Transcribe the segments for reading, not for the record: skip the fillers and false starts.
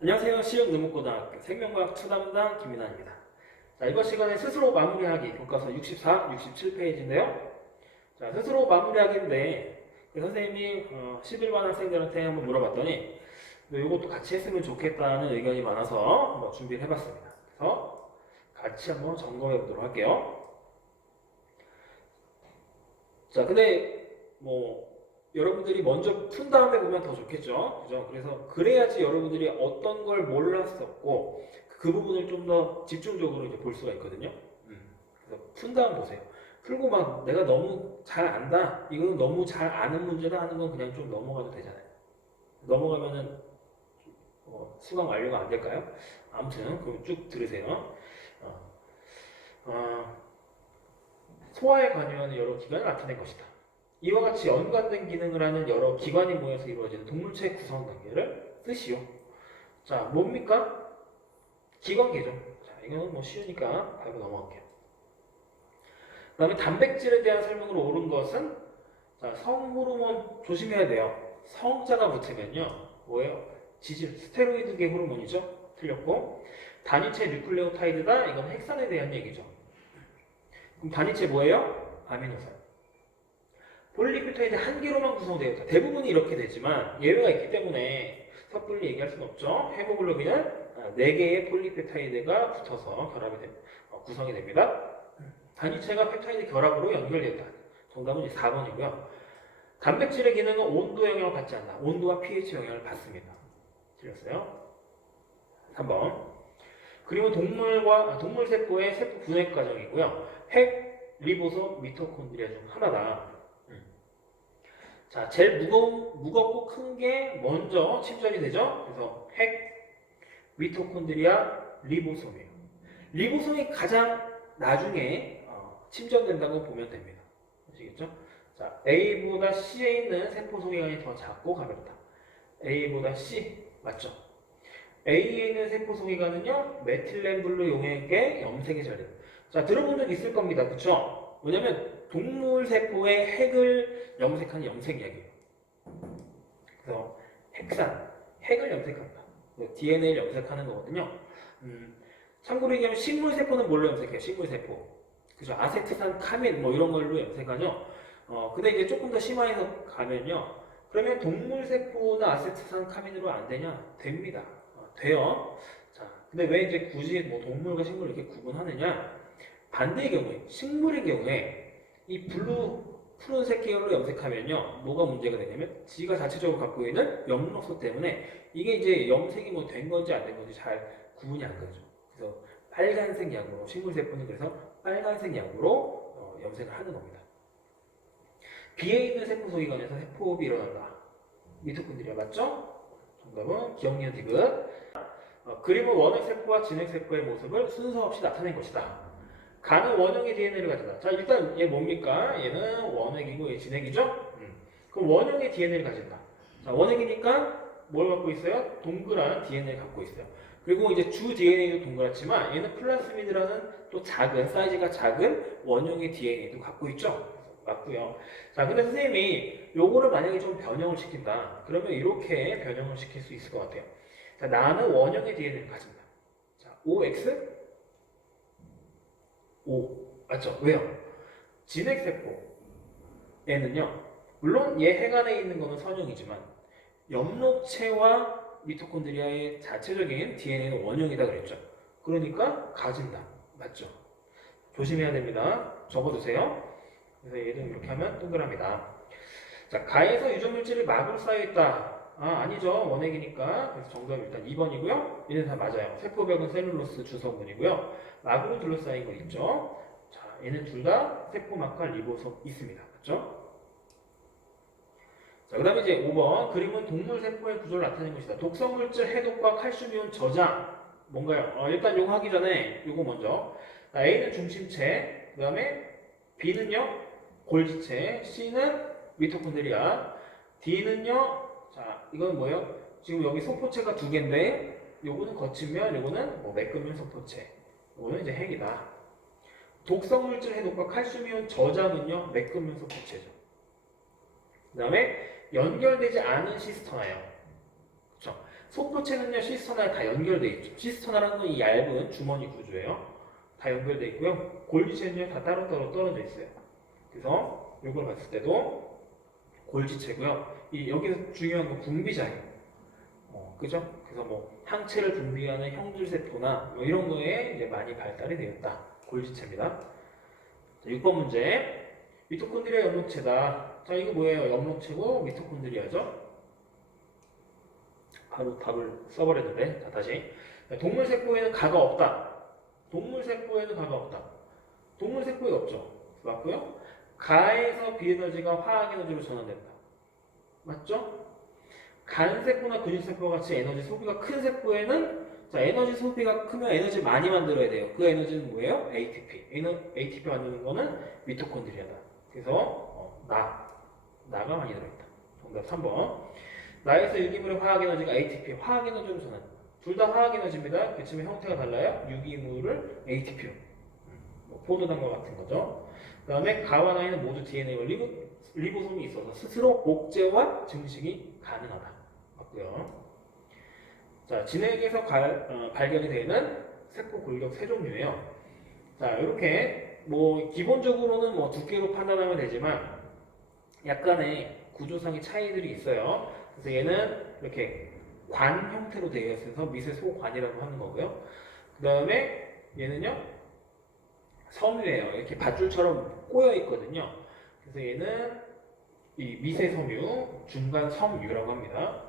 안녕하세요. 시흥농업고등학교 생명과학 추담당 김민환입니다. 자, 이번 시간에 스스로 마무리하기 교과서 64, 67페이지인데요. 자, 스스로 마무리하기인데 선생님이 11반 학생들한테 한번 물어봤더니 이것도 같이 했으면 좋겠다는 의견이 많아서 한번 준비를 해봤습니다. 그래서 같이 한번 점검해 보도록 할게요. 자, 근데 여러분들이 먼저 푼 다음에 보면 더 좋겠죠. 그죠? 그래서 그래야지 여러분들이 어떤 걸 몰랐었고 그 부분을 좀 더 집중적으로 이제 볼 수가 있거든요. 그래서 푼 다음 보세요. 풀고 막 내가 너무 잘 안다, 이거는 너무 잘 아는 문제다 하는 건 그냥 좀 넘어가도 되잖아요. 넘어가면은 수강 완료가 안 될까요? 아무튼 그럼 쭉 들으세요. 어, 어, 소화에 관여하는 여러 기관을 나타낸 것이다. 이와 같이 연관된 기능을 하는 여러 기관이 모여서 이루어지는 동물체 구성 단계를 쓰시오. 자, 뭡니까? 기관계죠. 자, 이거는 쉬우니까 바로 넘어갈게요. 그 다음에 단백질에 대한 설명으로 옳은 것은 자, 성호르몬 조심해야 돼요. 성자가 붙으면요. 뭐예요? 지질, 스테로이드계 호르몬이죠. 틀렸고 단위체 뉴클레오타이드다. 이건 핵산에 대한 얘기죠. 그럼 단위체 뭐예요? 아미노산. 폴리페타이드 한 개로만 구성되어 있다. 대부분이 이렇게 되지만 예외가 있기 때문에 섣불리 얘기할 수는 없죠. 헤모글로빈은 4개의 폴리페타이드가 붙어서 구성이 됩니다. 단위체가 펩타이드 결합으로 연결된다. 정답은 이제 4번이고요. 단백질의 기능은 온도 영향을 받지 않는다. 온도와 pH 영향을 받습니다. 틀렸어요. 3번. 그리고 동물 세포의 세포 분해 과정이고요. 핵, 리보솜, 미토콘드리아 중 하나다. 자, 제일 무겁고 큰 게 먼저 침전이 되죠. 그래서 핵, 미토콘드리아, 리보솜이에요. 리보솜이 가장 나중에 침전된다고 보면 됩니다. 아시겠죠? 자, A보다 C에 있는 세포 소개관이 더 작고 가볍다. A보다 C 맞죠? A에 있는 세포 소개관은요 메틸렌블루 용액의 염색이 잘 돼요. 자, 들어본 적 있을 겁니다. 그쵸? 왜냐면 동물 세포의 핵을 염색하는 염색약이에요. 그래서 핵을 염색한다. DNA를 염색하는 거거든요. 참고로 얘기하면 식물 세포는 뭘로 염색해요? 식물 세포. 그죠? 아세트산 카민 이런 걸로 염색하죠. 근데 이제 조금 더 심화해서 가면요. 그러면 동물 세포는 아세트산 카민으로 안 되냐? 됩니다. 돼요. 자, 근데 왜 이제 굳이 동물과 식물을 이렇게 구분하느냐? 반대의 경우에, 식물의 경우에 이 푸른색 계열로 염색하면요, 뭐가 문제가 되냐면 지가 자체적으로 갖고 있는 염록소 때문에 이게 이제 염색이 된 건지 안 된 건지 잘 구분이 안 가죠. 그래서 빨간색 약으로, 식물 세포는 그래서 빨간색 약으로 염색을 하는 겁니다. 비에 있는 세포 소기관에서 세포호흡이 일어난다. 미토콘드리아 맞죠? 정답은 기억니은 디귿. 그림은 원형 세포와 진핵 세포의 모습을 순서 없이 나타낸 것이다. 간은 원형의 DNA를 가진다. 자, 일단 얘 뭡니까? 얘는 원핵이고 얘 진핵이죠? 그럼 원형의 DNA를 가진다. 자, 원핵이니까 뭘 갖고 있어요? 동그란 DNA를 갖고 있어요. 그리고 이제 주 DNA도 동그랗지만 얘는 플라스미드라는 또 사이즈가 작은 원형의 DNA도 갖고 있죠? 맞고요. 자, 근데 선생님이 요거를 만약에 좀 변형을 시킨다. 그러면 이렇게 변형을 시킬 수 있을 것 같아요. 자, 나는 원형의 DNA를 가진다. 자, OX O 맞죠? 왜요? 진핵세포에는요 물론 얘 핵 안에 있는 거는 선형이지만 염록체와 미토콘드리아의 자체적인 DNA는 원형이다 그랬죠. 그러니까 가진다. 맞죠? 조심해야 됩니다. 적어두세요. 그래서 얘도 이렇게 하면 동그랍니다. 자, 가에서 유전물질이 막으로 쌓여있다. 아니죠. 원핵이니까. 그래서 정답은 일단 2번이고요. 얘는 다 맞아요. 세포벽은 셀룰로스 주성분이고요. 막으로 둘러싸인 거 있죠. 자, 얘는 둘 다 세포막과 리보솜 있습니다. 맞죠? 자, 그 다음에 이제 5번. 그림은 동물 세포의 구조를 나타내는 것이다. 독성물질 해독과 칼슘이온 저장. 뭔가요? 일단 요거 하기 전에 요거 먼저. 자, A는 중심체. 그 다음에 B는요. 골지체. C는 미토콘드리아. D는요. 자, 이건 뭐예요? 지금 여기 소포체가 두 개인데 요거는 거친면, 요거는 매끈면 소포체. 요거는 이제 핵이다. 독성물질 해독과 칼슘이온 저장은요, 매끈면 소포체죠. 그 다음에 연결되지 않은 시스터나요. 그렇죠? 소포체는요 시스터나에 다 연결돼 있죠. 시스터나라는 건 이 얇은 주머니 구조예요. 다 연결돼 있고요. 골지체는요 다 따로따로 떨어져 있어요. 그래서 이걸 봤을 때도 골지체고요. 이 여기서 중요한 건 분비자예요. 그죠? 그래서 뭐 항체를 분비하는 형질세포나 뭐 이런 거에 이제 많이 발달이 되었다. 골지체입니다. 자, 6번 문제. 미토콘드리아 엽록체다. 자, 이거 뭐예요? 엽록체고 미토콘드리아죠? 바로 답을 써버렸는데. 자, 다시. 동물 세포에는 가가 없다. 동물 세포에는 가가 없다. 동물 세포에 없죠. 맞고요. 가에서 비에너지가 화학 에너지로 전환된다. 맞죠? 간 세포나 근육 세포 같이 에너지 소비가 큰 세포에는 자, 에너지 소비가 크면 에너지 많이 만들어야 돼요. 그 에너지는 뭐예요? ATP. ATP 만드는 거는 미토콘드리아다. 그래서 나가 많이 들어있다. 정답 3번. 나에서 유기물의 화학 에너지가 ATP, 화학 에너지로 전환. 둘 다 화학 에너지입니다. 그치만 형태가 달라요. 유기물을 ATP로. 포도당과 같은 거죠. 그 다음에 가와 나이는 모두 DNA와 리보솜이 있어서 스스로 복제와 증식이 가능하다. 맞고요. 자, 진액에서 발견이 되는 세포 골격 세 종류예요. 자, 이렇게 뭐 기본적으로는 뭐 두께로 판단하면 되지만 약간의 구조상의 차이들이 있어요. 그래서 얘는 이렇게 관 형태로 되어 있어서 미세소관이라고 하는 거고요. 그 다음에 얘는요 섬유예요. 이렇게 밧줄처럼 꼬여 있거든요. 그래서 얘는 이 미세섬유, 중간 섬유라고 합니다.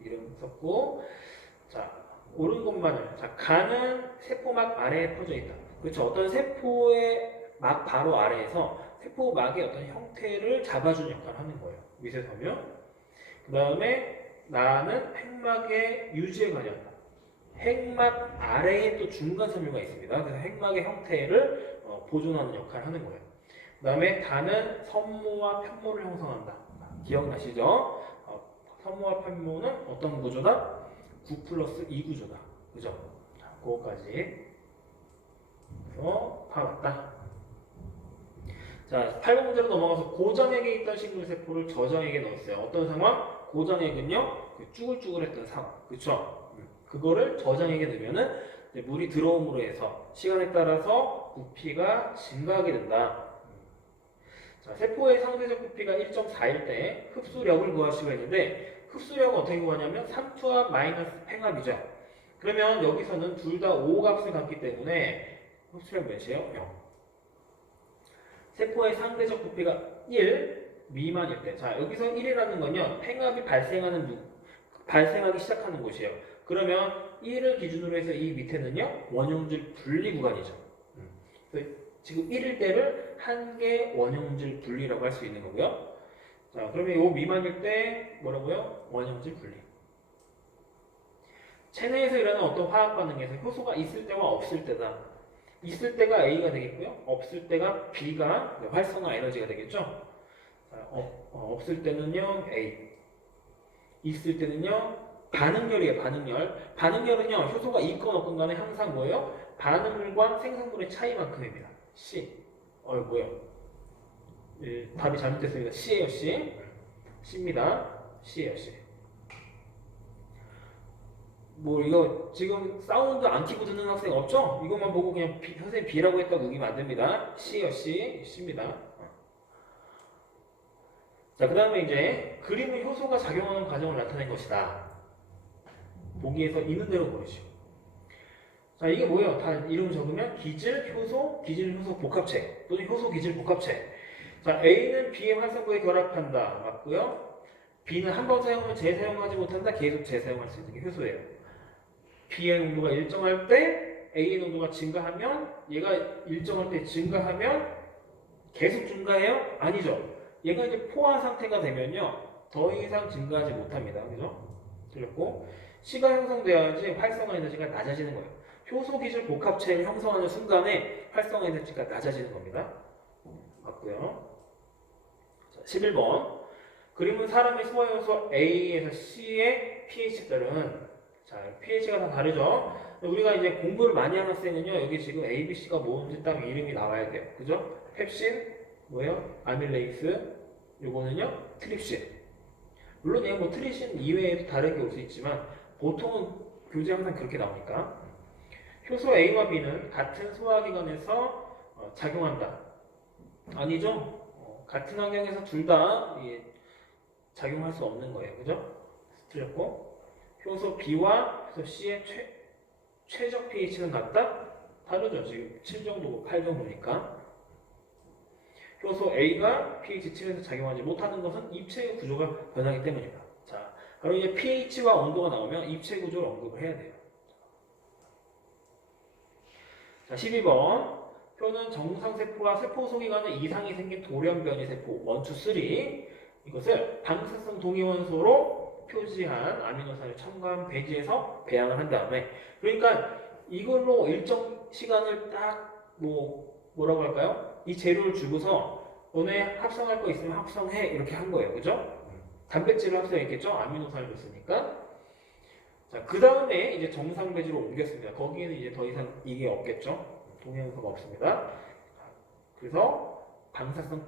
이름 썼고, 자, 옳은 것만을. 자, 간은 세포막 아래에 퍼져 있다. 그렇죠. 어떤 세포의 막 바로 아래에서 세포막의 어떤 형태를 잡아주는 역할을 하는 거예요. 미세섬유. 그 다음에 나는 핵막의 유지에 관여한다. 핵막 아래에 또 중간 섬유가 있습니다. 그래서 핵막의 형태를 보존하는 역할을 하는 거예요. 그 다음에 단은 섬모와 편모를 형성한다. 기억나시죠? 섬모와 편모는 어떤 구조다? 9+2 구조다. 그죠? 자, 그거까지. 그래서 다 맞다. 자, 8번 문제로 넘어가서 고정액에 있던 식물세포를 저정액에 넣었어요. 어떤 상황? 고정액은요, 쭈글쭈글했던 상황. 그쵸? 그거를 저정액에 넣으면은 물이 들어옴으로 해서 시간에 따라서 부피가 증가하게 된다. 자, 세포의 상대적 부피가 1.4일 때 흡수력을 구할 수가 있는데 흡수력은 어떻게 구하냐면 3투압 마이너스 팽합이죠. 그러면 여기서는 둘 다 5값을 갖기 때문에 흡수력 몇이에요? 0. 세포의 상대적 부피가 1 미만일 때. 자, 여기서 1이라는 건요. 팽합이 발생하기 시작하는 곳이에요. 그러면 1을 기준으로 해서 이 밑에는요. 원형질 분리 구간이죠. 그래서 지금 1일 때를 한개 원형질 분리라고 할 수 있는 거고요. 자, 그러면 요 미만일 때 뭐라고요? 원형질 분리. 체내에서 일어나는 어떤 화학 반응에서 효소가 있을 때와 없을 때다. 있을 때가 A가 되겠고요. 없을 때가 B가 활성화 에너지가 되겠죠. 자, 없을 때는요 A. 있을 때는요 반응열이에요. 반응열. 반응열은요 효소가 있건 없건 간에 항상 뭐예요? 반응물과 생성물의 차이만큼입니다. C. 뭐예요? 답이 잘못됐습니다. C예요, C. C입니다. C예요, C. 뭐 이거 지금 사운드 안 키고 듣는 학생 없죠? 이것만 보고 그냥 선생님 B라고 했다고 우기면 안 됩니다. C요, C. C입니다. 자, 그 다음에 이제 그림은 효소가 작용하는 과정을 나타낸 것이다. 보기에서 있는 대로 보이시고. 자, 이게 뭐예요? 다 이름 적으면 기질, 효소, 복합체 또는 효소, 기질, 복합체. 자, A는 B의 활성도에 결합한다. 맞고요. B는 한 번 사용하면 재사용하지 못한다. 계속 재사용할 수 있는 게 효소예요. B의 농도가 일정할 때 A의 농도가 증가하면 얘가 일정할 때 증가하면 계속 증가해요? 아니죠. 얘가 이제 포화 상태가 되면요. 더 이상 증가하지 못합니다. 그죠? 틀렸고 C가 형성되어야지 활성화 에너지가 낮아지는 거예요. 효소 기질 복합체를 형성하는 순간에 활성화 에너지가 낮아지는 겁니다. 맞고요. 자, 11번. 그림은 사람의 소화효소 A에서 C의 pH 따른 자, pH가 다 다르죠. 우리가 이제 공부를 많이 하는 학생은요. 여기 지금 A, B, C가 뭔지 딱 이름이 나와야 돼요. 그죠? 펩신, 뭐예요? 아밀레이스, 요거는요? 트립신. 물론 얘가 뭐 트리신 이외에도 다르게 올 수 있지만 보통은 교재 항상 그렇게 나오니까. 효소 A와 B는 같은 소화기관에서 작용한다. 아니죠? 같은 환경에서 둘 다 작용할 수 없는 거예요. 그죠? 틀렸고. 효소 B와 효소 C의 최적 pH는 같다? 다르죠. 지금 7 정도고 8 정도니까. 효소 A가 pH 7에서 작용하지 못하는 것은 입체 구조가 변하기 때문입니다. 자, 그럼 이제 pH와 온도가 나오면 입체 구조를 언급을 해야 돼요. 자, 12번. 표는 정상세포와 세포 소기관에 이상이 생긴 돌연변이 세포 1, 2, 3 이것을 방사성 동위원소로 표시한 아미노산을 첨가한 배지에서 배양을 한 다음에, 그러니까 이걸로 일정 시간을 딱 뭐라고 할까요? 이 재료를 주고서 너네 합성할 거 있으면 합성해 이렇게 한 거예요. 그죠? 단백질을 합성했겠죠? 아미노산을 줬으니까. 자, 그 다음에 이제 정상 배지로 옮겼습니다. 거기에는 이제 더 이상 이게 없겠죠? 동위원소가 없습니다. 그래서 방사성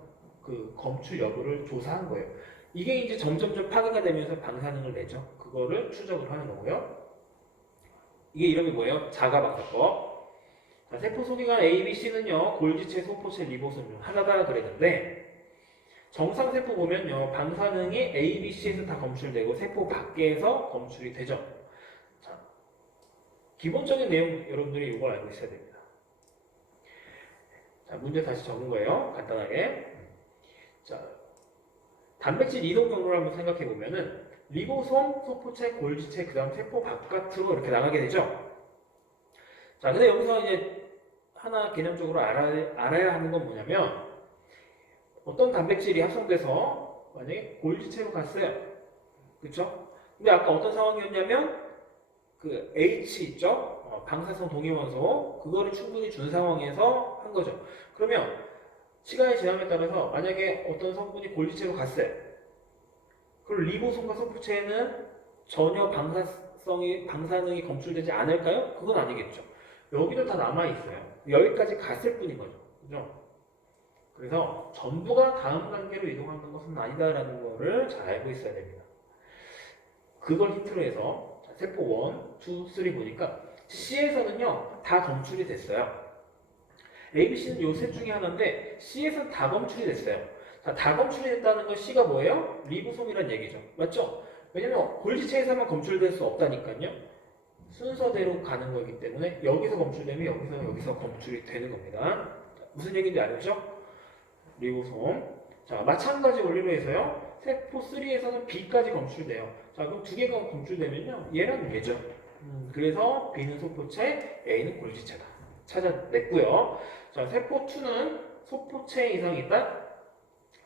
검출 여부를 조사한 거예요. 이게 이제 점점점 파괴가 되면서 방사능을 내죠. 그거를 추적을 하는 거고요. 이게 이름이 뭐예요? 자가방사법. 자, 세포 소기관 A, B, C는요 골지체, 소포체, 리보솜 하나다 그랬는데, 정상 세포 보면요 방사능이 A, B, C에서 다 검출되고 세포 밖에서 검출이 되죠. 자, 기본적인 내용 여러분들이 이걸 알고 있어야 됩니다. 자, 문제 다시 적은 거예요. 간단하게. 자, 단백질 이동 경로를 한번 생각해 보면은 리보솜, 소포체, 골지체, 그 다음 세포 바깥으로 이렇게 나가게 되죠. 자, 근데 여기서 이제 하나 개념적으로 알아야 하는 건 뭐냐면, 어떤 단백질이 합성돼서 만약에 골지체로 갔어요. 그쵸? 근데 아까 어떤 상황이었냐면, 그 H 있죠? 방사성 동위원소, 그거를 충분히 준 상황에서 한 거죠. 그러면 시간이 지남에 따라서 만약에 어떤 성분이 골지체로 갔어요. 그럼 리보솜과 소포체에는 전혀 방사능이 검출되지 않을까요? 그건 아니겠죠. 여기도 다 남아있어요. 여기까지 갔을 뿐인 거죠. 그죠? 그래서 전부가 다음 단계로 이동하는 것은 아니다라는 거를 잘 알고 있어야 됩니다. 그걸 힌트로 해서 세포 1, 2, 3 보니까 C에서는요 다 검출이 됐어요. A, B, C는 요 셋 중에 하나인데 C에서는 다 검출이 됐어요. 자, 다 검출이 됐다는 건 C가 뭐예요? 리보솜이란 얘기죠. 맞죠? 왜냐면 골지체에서만 검출될 수 없다니까요. 순서대로 가는 거기 때문에 여기서 검출되면 여기서 검출이 되는 겁니다. 자, 무슨 얘기인지 알죠? 리보솜. 자, 마찬가지 원리로 해서요. 세포 3에서는 B까지 검출돼요. 자, 그럼 두 개가 검출되면요. 얘랑 얘죠. 그래서 B는 소포체, A는 골지체다. 찾아냈고요. 자, 세포 2는 소포체 이상이 있다.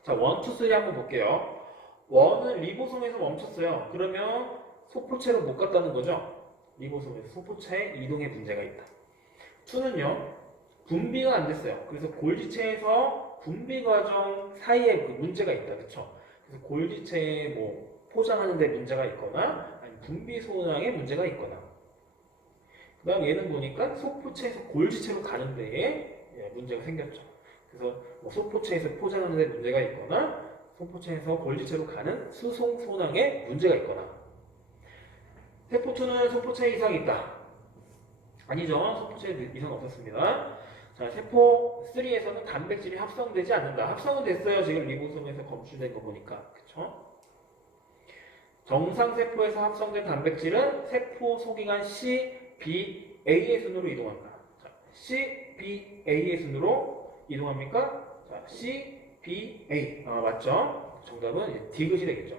자, 1, 2, 3 한번 볼게요. 1은 리보솜에서 멈췄어요. 그러면 소포체로 못 갔다는 거죠. 리보솜에서 소포체 이동에 문제가 있다. 2는요. 분비가 안 됐어요. 그래서 골지체에서 분비 과정 사이에 그 문제가 있다. 그쵸? 그래서 골지체에 포장하는 데 문제가 있거나 아니면 분비 소량에 문제가 있거나, 그 다음 얘는 보니까 소포체에서 골지체로 가는 데에 문제가 생겼죠. 그래서 소포체에서 포장하는 데 문제가 있거나 소포체에서 골지체로 가는 수송 소낭에 문제가 있거나. 세포2는 소포체 이상이 있다. 아니죠. 소포체 이상 없었습니다. 자, 세포 3에서는 단백질이 합성되지 않는다. 합성은 됐어요. 지금 리보솜에서 검출된 거 보니까. 그쵸? 정상 세포에서 합성된 단백질은 세포 소기관 C, B, A의 순으로 이동한다. 자, C, B, A의 순으로 이동합니까? 자, C, B, A. 맞죠? 정답은 디귿이 되겠죠.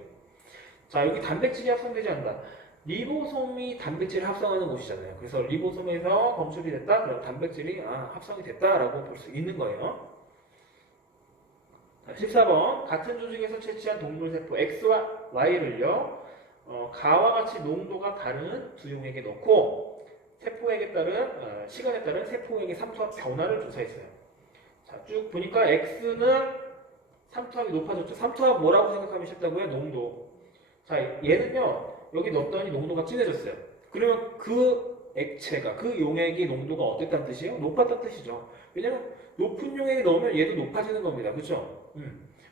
자, 여기 단백질이 합성되지 않는다. 리보솜이 단백질을 합성하는 곳이잖아요. 그래서 리보솜에서 검출이 됐다? 그럼 단백질이 합성이 됐다라고 볼 수 있는 거예요. 자, 14번. 같은 조직에서 채취한 동물 세포 X와 Y를요. 가와 같이 농도가 다른 두 용액에 넣고 세포액에 따른 시간에 따른 세포액의 삼투압 변화를 조사했어요. 자, 쭉 보니까 X는 삼투압이 높아졌죠. 삼투압 뭐라고 생각하면 쉽다고요? 농도. 자, 얘는요. 여기 넣었더니 농도가 진해졌어요. 그러면 그 액체가, 그 용액이 농도가 어땠다는 뜻이에요? 높았다는 뜻이죠. 왜냐면 높은 용액에 넣으면 얘도 높아지는 겁니다. 그렇죠?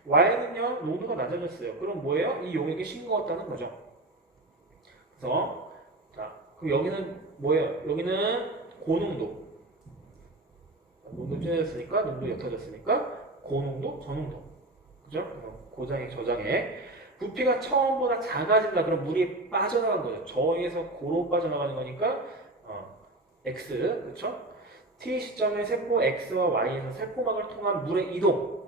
Y는요 농도가 낮아졌어요. 그럼 뭐예요? 이 용액이 싱거웠다는 거죠. 그래서 자 그럼 여기는 뭐예요? 여기는 고농도. 농도 진해졌으니까 농도 옅어졌으니까 고농도, 저농도. 그죠? 고장액, 저장액. 부피가 처음보다 작아진다. 그럼 물이 빠져나간 거죠. 저에서 고로 빠져나가는 거니까 X, 그렇죠? T 시점에 세포 X와 Y에서 세포막을 통한 물의 이동.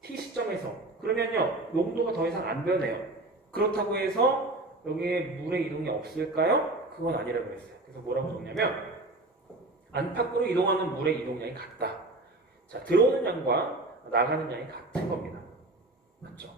T 시점에서 그러면요 농도가 더 이상 안 변해요. 그렇다고 해서 여기에 물의 이동이 없을까요? 그건 아니라고 했어요. 그래서 뭐라고 적냐면 안팎으로 이동하는 물의 이동량이 같다. 자 들어오는 양과 나가는 양이 같은 겁니다. 맞죠?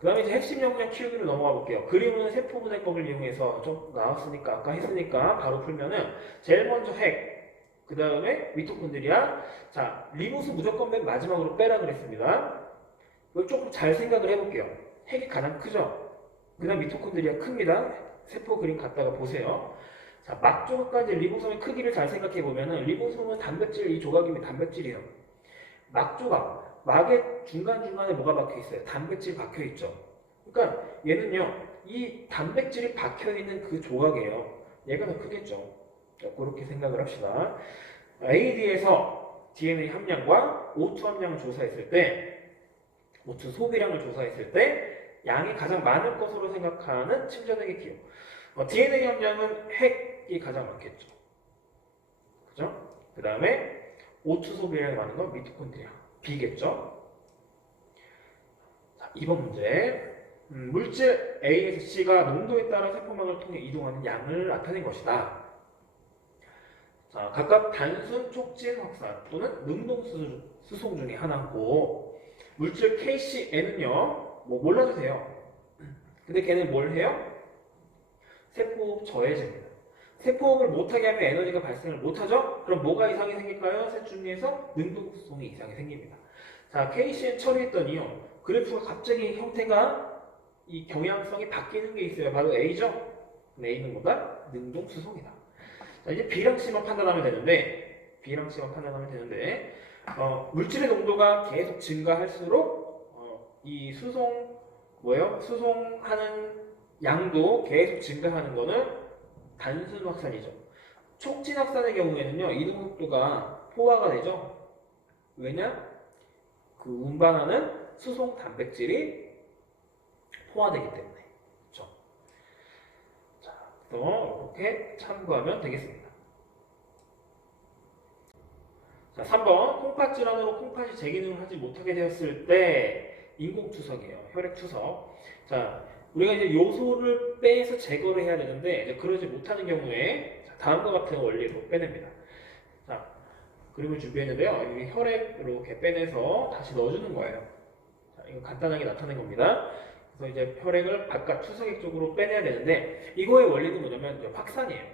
그 다음에 이제 핵심 연구량 키우기로 넘어가 볼게요. 그림은 세포 분해법을 이용해서 좀 나왔으니까 아까 했으니까 바로 풀면은 제일 먼저 핵, 그 다음에 미토콘드리아. 자 리보스 무조건 맨 마지막으로 빼라 그랬습니다. 이걸 조금 잘 생각을 해볼게요. 핵이 가장 크죠? 그 다음 미토콘드리아 큽니다. 세포 그림 갖다가 보세요. 자 막조각까지 리보솜의 크기를 잘 생각해 보면은 리보솜은 단백질 이 조각이면 단백질이에요. 막조각 막의 중간중간에 뭐가 박혀 있어요? 단백질 박혀 있죠. 그러니까 얘는요, 이 단백질이 박혀 있는 그 조각이에요. 얘가 더 크겠죠. 그렇게 생각을 합시다. AD에서 DNA 함량과 O2 함량을 조사했을 때, O2 소비량을 조사했을 때, 양이 가장 많을 것으로 생각하는 침전액의 기호. DNA 함량은 핵이 가장 많겠죠. 그죠? 그 다음에 O2 소비량이 많은 건 미토콘드리아. B겠죠? 자, 2번 문제. 물질 A에서 C가 농도에 따라 세포막을 통해 이동하는 양을 나타낸 것이다. 자, 각각 단순 촉진 확산 또는 능동 수송 중에 하나고 물질 KCN은요, 뭐 몰라도 돼요. 근데 걔는 뭘 해요? 세포호흡 저해제입니다. 세포호흡을 못하게 하면 에너지가 발생을 못하죠? 그럼 뭐가 이상이 생길까요? 셋 중에서 능동수송이 이상이 생깁니다. 자, KCN 처리했더니요. 그래프가 갑자기 형태가 이 경향성이 바뀌는 게 있어요. 바로 A죠? A는 뭐다? 능동수송이다. 자, 이제 B랑 C만 판단하면 되는데 물질의 농도가 계속 증가할수록 이 수송하는 양도 계속 증가하는 거는 단순 확산이죠. 촉진 확산의 경우에는요, 이동 속도가 포화가 되죠. 왜냐? 그 운반하는 수송 단백질이 포화되기 때문에. 그렇죠? 자, 그래서 이렇게 참고하면 되겠습니다. 자, 3번 콩팥 질환으로 콩팥이 제기능을 하지 못하게 되었을 때 인공투석이에요. 혈액투석. 자, 우리가 이제 요소를 빼서 제거를 해야 되는데 이제 그러지 못하는 경우에 다음과 같은 원리로 빼냅니다. 자, 그림을 준비했는데요. 이 혈액 이렇게 빼내서 다시 넣어주는 거예요. 자, 이거 간단하게 나타낸 겁니다. 그래서 이제 혈액을 바깥 투석액 쪽으로 빼내야 되는데 이거의 원리는 뭐냐면 이제 확산이에요.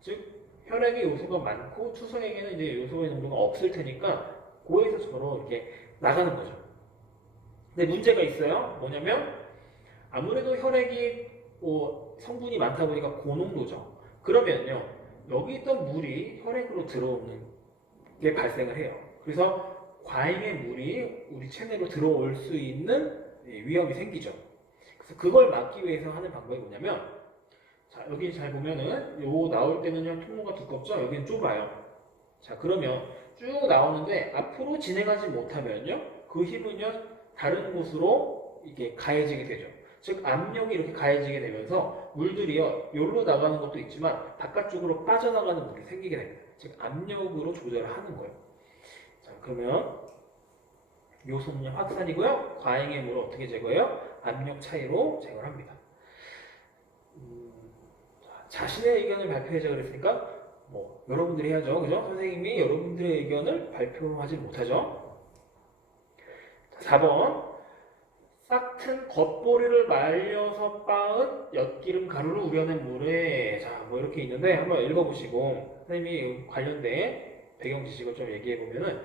즉 혈액에 요소가 많고 투석액에는 이제 요소의 농도가 없을 테니까 고에서 저로 이렇게 나가는 거죠. 근데 문제가 있어요. 뭐냐면 아무래도 혈액이 성분이 많다 보니까 고농도죠. 그러면요 여기 있던 물이 혈액으로 들어오는 게 발생을 해요. 그래서 과잉의 물이 우리 체내로 들어올 수 있는 위험이 생기죠. 그래서 그걸 막기 위해서 하는 방법이 뭐냐면 자 여기 잘 보면은 요 나올 때는요 통로가 두껍죠. 여기는 좁아요. 자 그러면 쭉 나오는데 앞으로 진행하지 못하면요 그 힘은요 다른 곳으로 이게 가해지게 되죠. 즉 압력이 이렇게 가해지게 되면서 물들이요 여기로 나가는 것도 있지만 바깥쪽으로 빠져나가는 물이 생기게 됩니다. 즉 압력으로 조절을 하는 거예요. 자 그러면 요소문의 확산이고요. 과잉의 물을 어떻게 제거해요? 압력 차이로 제거를 합니다. 자신의 의견을 발표하자 그랬으니까 뭐 여러분들이 해야죠. 그죠? 선생님이 여러분들의 의견을 발표하지 못하죠. 4번 싹튼 겉보리를 말려서 빻은 엿기름 가루를 우려낸 물에 자 뭐 이렇게 있는데 한번 읽어보시고 선생님이 관련된 배경 지식을 좀 얘기해보면은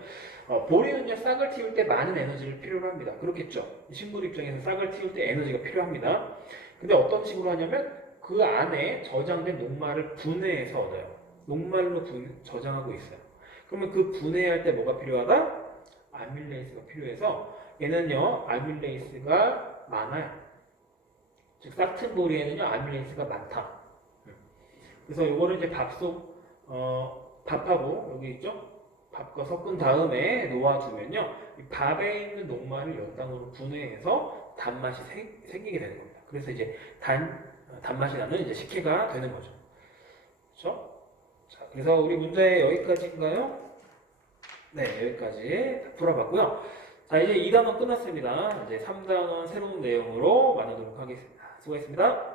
보리는요 싹을 틔울 때 많은 에너지를 필요로 합니다. 그렇겠죠. 식물 입장에서 싹을 틔울 때 에너지가 필요합니다. 근데 어떤 식으로 하냐면 그 안에 저장된 녹말을 분해해서 얻어요. 녹말로 저장하고 있어요. 그러면 그 분해할 때 뭐가 필요하다? 아밀레이스가 필요해서 얘는요 아밀레이스가 많아요. 즉 싹튼보리에는요 아밀레이스가 많다. 그래서 요거를 이제 밥하고 여기 있죠? 밥과 섞은 다음에 놓아두면요 이 밥에 있는 녹말을 엿당으로 분해해서 단맛이 생기게 되는 겁니다. 그래서 이제 단맛이 나는 이제 식혜가 되는 거죠. 그렇죠? 자, 그래서 우리 문제 여기까지인가요? 네, 여기까지 다 풀어봤고요. 자, 이제 2단원 끝났습니다. 이제 3단원 새로운 내용으로 만나도록 하겠습니다. 수고했습니다.